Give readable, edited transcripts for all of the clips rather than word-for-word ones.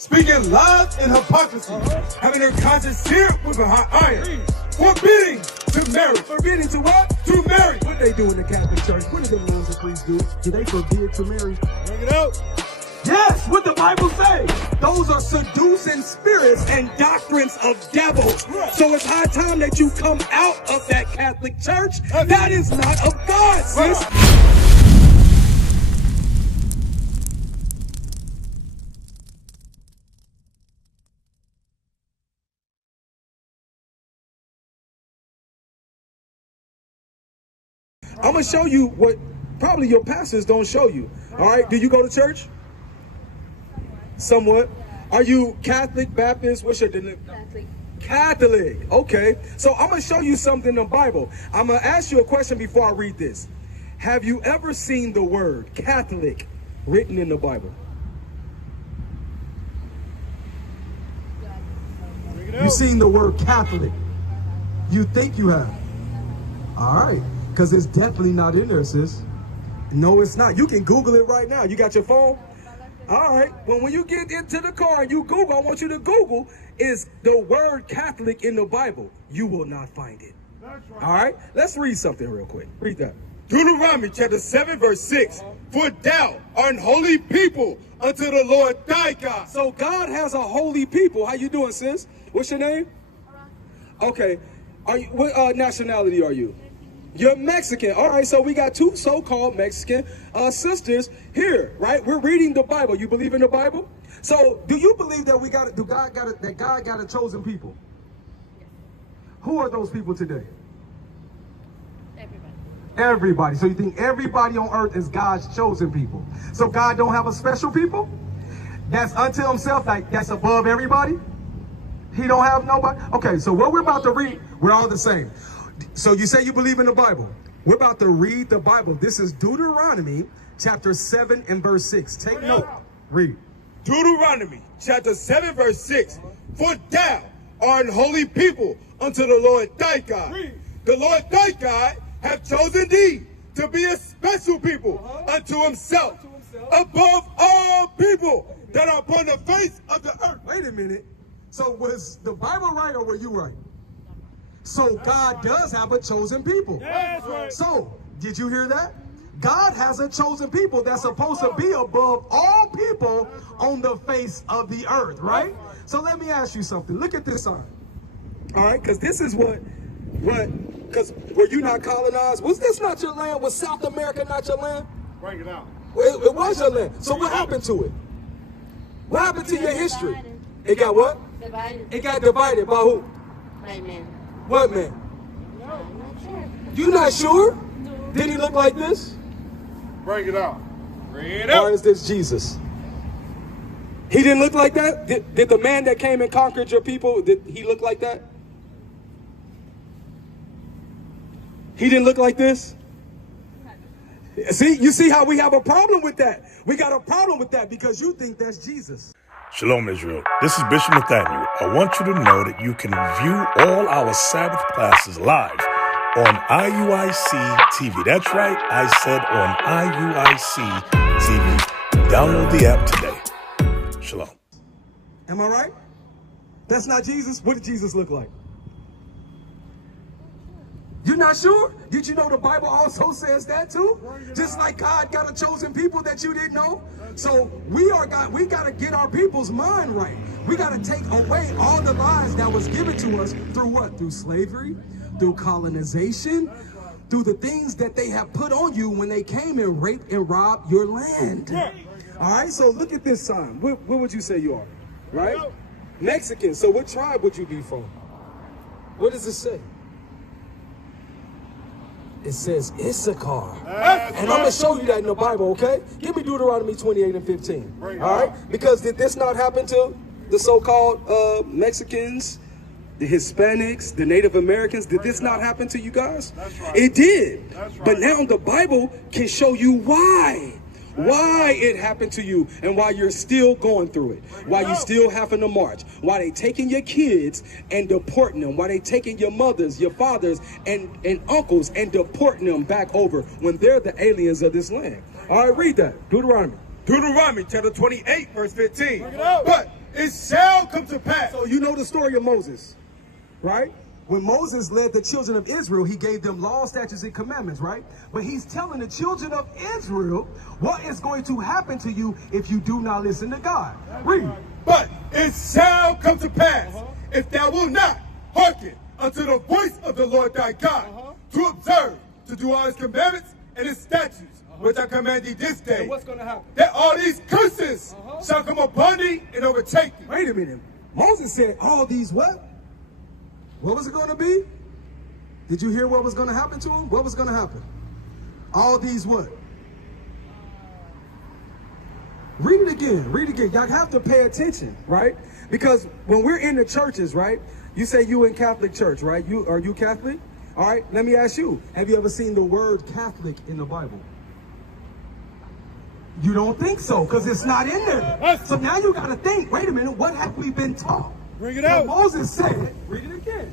speaking lies and hypocrisy, having their conscience seared with a hot iron, forbidding to marry. Forbidding to what? To marry. What they do in the Catholic Church? What do the nuns and priests do? Do they forbid to marry? Bring it out. Yes, what the Bible say. Those are seducing spirits and doctrines of devils. Right. So it's high time that you come out of that Catholic Church. That is not of God, sis. I'm going to show you what probably your pastors don't show you. All right. Do you go to church? Somewhat. Are you Catholic, Baptist? What's your denomination? Catholic. Okay. So I'm going to show you something in the Bible. I'm going to ask you a question before I read this. Have you ever seen the word Catholic written in the Bible? You've seen the word Catholic. You think you have. All right. Because it's definitely not in there, sis. No, it's not. You can Google it right now. You got your phone? All right. Well, when you get into the car and you Google, I want you to Google, is the word Catholic in the Bible? You will not find it. That's right. All right. Let's read something real quick. Read that. Deuteronomy chapter 7 verse 6. For thou art an holy people unto the Lord thy God. So God has a holy people. How you doing, sis? What's your name? Okay. Are you, what nationality are you? You're Mexican. All right, so we got two so-called Mexican sisters here, right? We're reading the Bible. You believe in the Bible? So, do you believe that that God got a chosen people? Who are those people today? Everybody. Everybody. So you think everybody on earth is God's chosen people? So God don't have a special people that's unto himself, like that's above everybody? He don't have nobody? Okay, so what we're about to read, we're all the same. So you say you believe in the Bible. We're about to read the Bible. This is Deuteronomy chapter 7 and verse 6. Take note. Read. Deuteronomy chapter 7 verse 6. For thou art an holy people unto the Lord thy God. The Lord thy God hath chosen thee to be a special people unto himself above all people that are upon the face of the earth. Wait a minute. So was the Bible right or were you right? So God does have a chosen people. That's right. So, did you hear that? God has a chosen people that's supposed to be above all people on the face of the earth, right? So let me ask you something. Look at this sign. All right, because this is because were you not colonized? Was this not your land? Was South America not your land? Bring it out. Well, it was your land. So what happened to it? What happened to your history? It got what? Divided. It got divided by who? By men. What man? I'm not sure. You not sure? Did he look like this? Bring it out. Bring it Or out. is this Jesus? He didn't look like that? Did the man that came and conquered your people, did he look like that? He didn't look like this? See, you see how we have a problem with that. We got a problem with that because you think that's Jesus. Shalom, Israel. This is Bishop Nathaniel. I want you to know that you can view all our Sabbath classes live on IUIC TV. That's right, I said on IUIC TV. Download the app today. Shalom. Am I right? That's not Jesus? What did Jesus look like? You're not sure? Did you know the Bible also says that too? Just like God got a chosen people that you didn't know. So we got to get our people's mind right. We got to take away all the lies that was given to us through what? Through slavery, through colonization, through the things that they have put on you when they came and raped and robbed your land. All right, so look at this sign. What would you say you are? Right? Mexican. So what tribe would you be from? What does it say? It says Issachar. And I'm going to show you that in the Bible, okay? Give me Deuteronomy 28 and 15. All right? Because did this not happen to the so-called Mexicans, the Hispanics, the Native Americans? Did this not happen to you guys? It did. But now the Bible can show you why. Why it happened to you and why you're still going through it. Why you still having to march. Why they taking your kids and deporting them. Why they taking your mothers, your fathers, and uncles and deporting them back over when they're the aliens of this land. All right, read that. Deuteronomy. Deuteronomy chapter 28 verse 15. But it shall come to pass. So you know the story of Moses, right? When Moses led the children of Israel, he gave them laws, statutes, and commandments, right? But he's telling the children of Israel what is going to happen to you if you do not listen to God. Read. But it shall come to pass, if thou wilt not hearken unto the voice of the Lord thy God, to observe, to do all his commandments and his statutes, which I command thee this day. And what's going to happen? That all these curses shall come upon thee and overtake thee. Wait a minute. Moses said all these what? What was it going to be? Did you hear what was going to happen to him? What was going to happen? All these what? Read it again. Read it again. Y'all have to pay attention, right? Because when we're in the churches, right? You say you in Catholic church, right? Are you Catholic? All right. Let me ask you. Have you ever seen the word Catholic in the Bible? You don't think so because it's not in there. So now you got to think, wait a minute, what have we been taught? Bring it out. Moses said, read it again.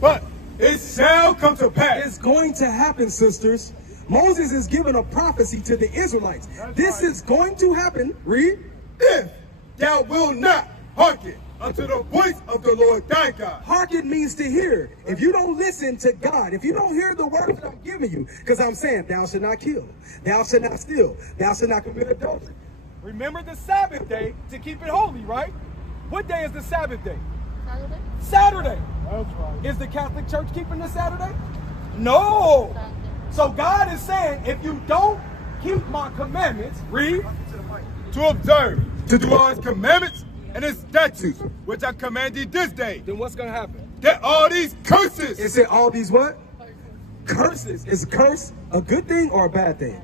But it shall come to pass. It's going to happen, sisters. Moses is giving a prophecy to the Israelites. This is going to happen. Read. If thou wilt not hearken unto the voice of the Lord thy God. Hearken means to hear. If you don't listen to God, if you don't hear the words that I'm giving you, because I'm saying, thou shalt not kill, thou shalt not steal, thou shalt not commit adultery. Remember the Sabbath day to keep it holy, right? What day is the Sabbath day? Saturday? Saturday. That's right. Is the Catholic Church keeping the Saturday? No. So God is saying, if you don't keep my commandments, read, To observe, to do all his commandments and his statutes, which I command thee this day. then what's going to happen? That all these curses. It said all these what? Curses. Is a curse a good thing or a bad thing?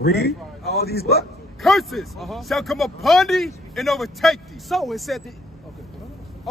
Read. All these what? Curses shall come upon thee and overtake thee. So it said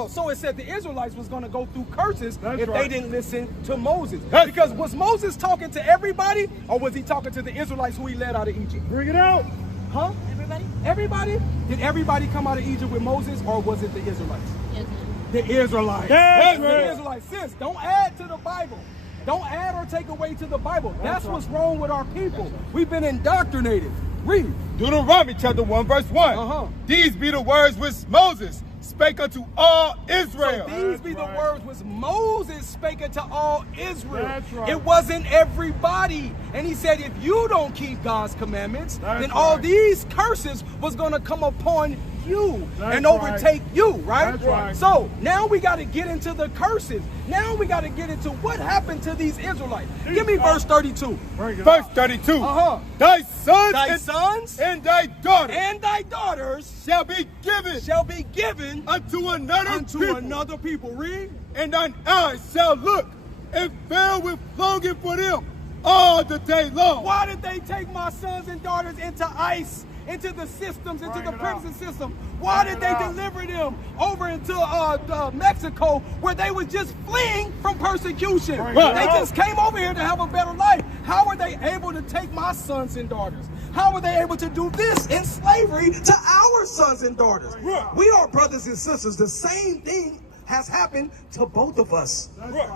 so it said the Israelites was going to go through curses if they didn't listen to Moses. Because was Moses talking to everybody, or was he talking to the Israelites who he led out of Egypt? Bring it out. Huh? Everybody? Everybody? Did everybody come out of Egypt with Moses, or was it the Israelites? Yes. The Israelites. That's The right. Israelites. Sis, don't add to the Bible. Don't add or take away to the Bible. That's what's wrong with our people. We've been indoctrinated. Read. Deuteronomy chapter 1 verse 1. These be the words which Moses spake unto all Israel. These be the words which Moses spake unto all Israel. That's right. It wasn't everybody. And he said, if you don't keep God's commandments, That's then all right. these curses was going to come upon you That's and overtake you, right? That's right. So now we got to get into the curses. Now we got to get into what happened to these Israelites. Give me verse 32. Verse 32. Thy sons, and thy daughters and thy daughters shall be given unto another people. Read. and thine eyes shall look and fail with longing for them all the day long. Why did they take my sons and daughters into ICE, into the systems, into the prison system? Why did they deliver them over into Mexico, where they was just fleeing from persecution? They just came over here to have a better life. How were they able to take my sons and daughters? How were they able to do this in slavery to our sons and daughters? We are brothers and sisters. The same thing has happened to both of us.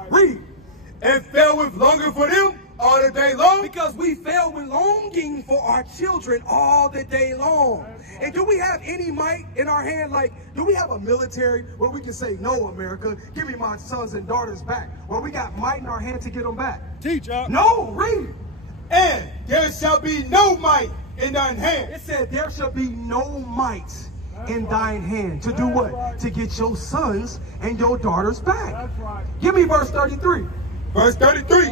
Read. And fell with longing for them all the day long. Because we fell with longing for our children all the day long. And do we have any might in our hand? Like, do we have a military where we can say, no, America, give me my sons and daughters back? Where we got might in our hand to get them back? Teach up. No, read. And there shall be no might in thine hand. It said there shall be no might in thine hand. To do what? To get your sons and your daughters back. Give me verse 33. Verse 33.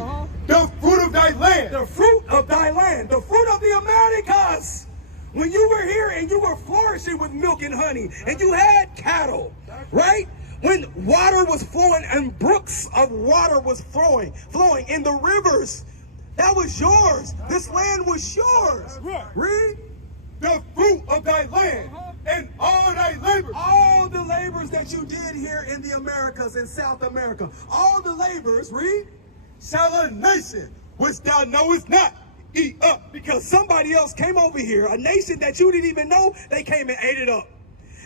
The fruit of thy land. The fruit of thy land. The fruit of the Americas. When you were here and you were flourishing with milk and honey and you had cattle, right? When water was flowing and brooks of water was flowing in the rivers, that was yours. This land was yours. Read. The fruit of thy land and all thy labor. All the labors that you did here in the Americas and South America, all the labors, read, shall a nation which thou knowest not eat up. Because somebody else came over here, a nation that you didn't even know, they came and ate it up.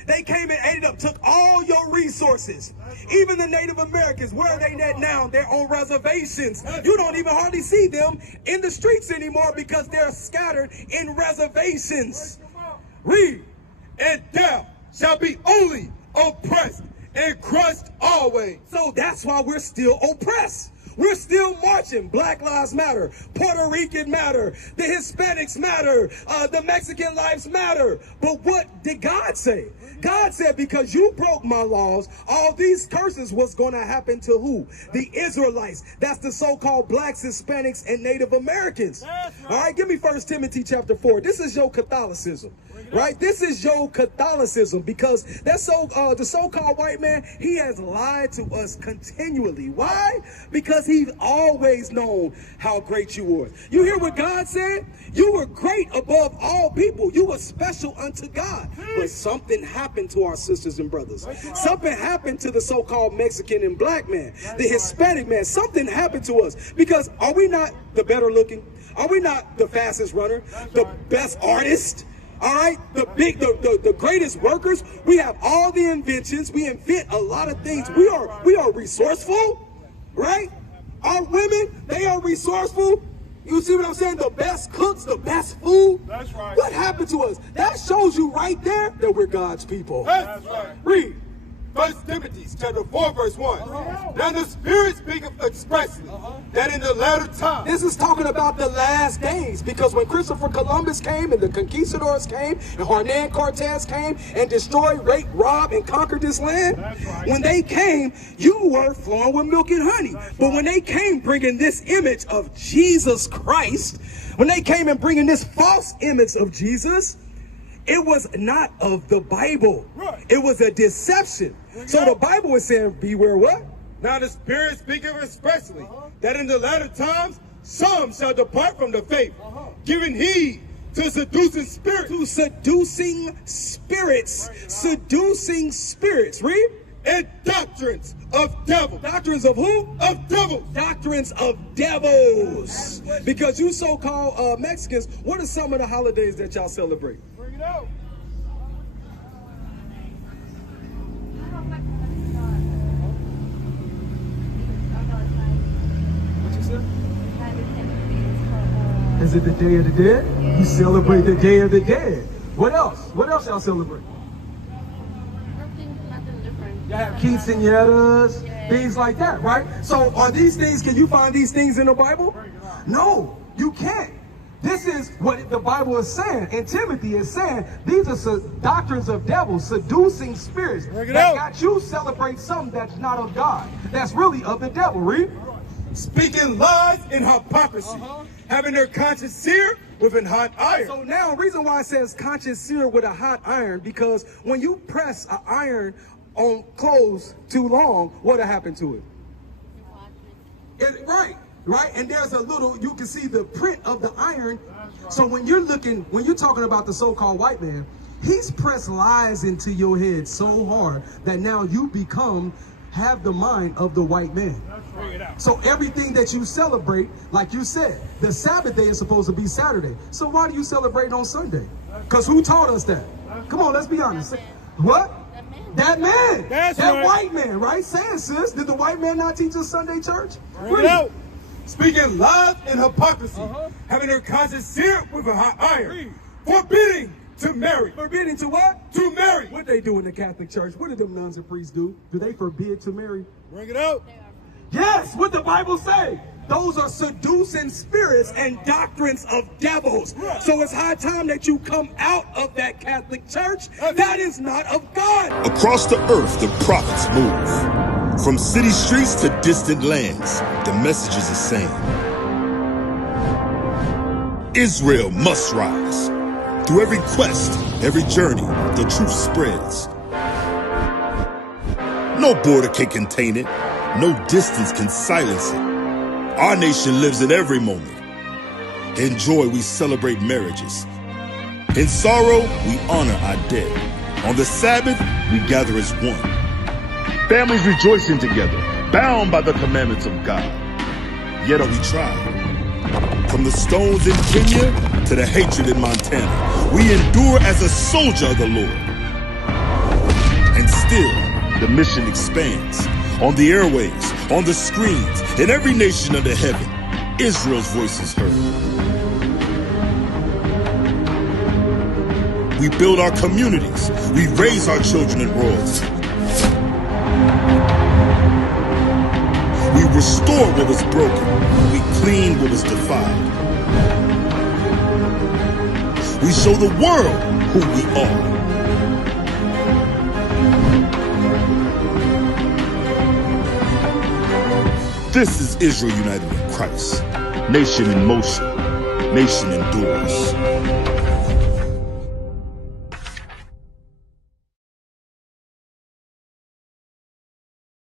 They came and ate it up, took all your resources. Even the Native Americans, where are they at now? They're on reservations. You don't even hardly see them in the streets anymore because they're scattered in reservations. Read. And thou shalt be only oppressed and crushed always. So that's why we're still oppressed. We're still marching. Black Lives Matter. Puerto Rican matter. The Hispanics matter. The Mexican lives matter. But what did God say? God said, because you broke my laws, all these curses was going to happen to who? The Israelites. That's the so-called blacks, Hispanics, and Native Americans. Right. All right, give me 1 Timothy chapter 4. This is your Catholicism. Right? This is your Catholicism, because that's the so-called white man, he has lied to us continually. Why? Because he's always known how great you were. You hear what God said? You were great above all people. You were special unto God. But something happened to our sisters and brothers. Something happened to the so-called Mexican and black man, the Hispanic man. Something happened to us, because are we not the better looking? Are we not the fastest runner, the best artist? All right, the greatest workers. We have all the inventions. We invent a lot of things. We are resourceful, right? Our women, they are resourceful. You see what I'm saying? The best cooks, the best food. That's right. What happened to us? That shows you right there that we're God's people. That's right. Read 1 Timothy chapter 4 verse 1. Now the Spirit speaketh expressly that in the latter time. This is talking about the last days, because when Christopher Columbus came and the conquistadors came and Hernan Cortez came and destroyed, raped, robbed, and conquered this land, when they came, you were flowing with milk and honey. But when they came bringing this image of Jesus Christ, when they came and bringing this false image of Jesus, it was not of the Bible. Right. It was a deception. So the Bible is saying, beware what? Now the Spirit speaketh expressly that in the latter times some shall depart from the faith, giving heed to seducing spirits. To seducing spirits. Right. Seducing spirits. Read. And doctrines of devils. Doctrines of who? Of devils. Doctrines of devils. Because you so-called Mexicans, what are some of the holidays that y'all celebrate? Bring it out. What you said? Is it the Day of the Dead? You celebrate the Day of the Dead. What else? What else y'all celebrate? Nothing different. You have quinceañeras, things like that, right? So are these things, can you find these things in the Bible? No, you can't. This is what the Bible is saying, and Timothy is saying, these are doctrines of devils, seducing spirits that got you celebrate something that's not of God, that's really of the devil. Read. Speaking lies and hypocrisy, having their conscience seared with a hot iron. So now, the reason why it says conscience seared with a hot iron, because when you press an iron on clothes too long, what'll happen to it? Right, and there's a little, you can see the print of the iron. So when you're talking about the so-called white man, he's pressed lies into your head so hard that now you have the mind of the white man. So everything that you celebrate, like you said, the Sabbath day is supposed to be Saturday. So why do you celebrate on Sunday? Because who taught us that? Come on, let's be honest. What? That man. That white man, right? Saying, sis, did the white man not teach us Sunday church? Bring it out. Speaking lies and hypocrisy, having their conscience seared with a hot iron, forbidding to marry. Forbidding to what? To marry. What they do in the Catholic Church? What do them nuns and priests do? Do they forbid to marry? Bring it out. Yes, what the Bible say. Those are seducing spirits and doctrines of devils. So it's high time that you come out of that Catholic Church. That is not of God. Across the earth, the prophets move. From city streets to distant lands, the message is the same. Israel must rise. Through every quest, every journey, the truth spreads. No border can contain it. No distance can silence it. Our nation lives in every moment. In joy, we celebrate marriages. In sorrow, we honor our dead. On the Sabbath, we gather as one. Families rejoicing together, bound by the commandments of God. Yet are we tried. From the stones in Kenya to the hatred in Montana, we endure as a soldier of the Lord. And still, the mission expands. On the airwaves, on the screens, in every nation under heaven, Israel's voice is heard. We build our communities. We raise our children in royalty. We restore what was broken. We clean what was defiled. We show the world who we are. This is Israel united in Christ. Nation in motion. Nation endures.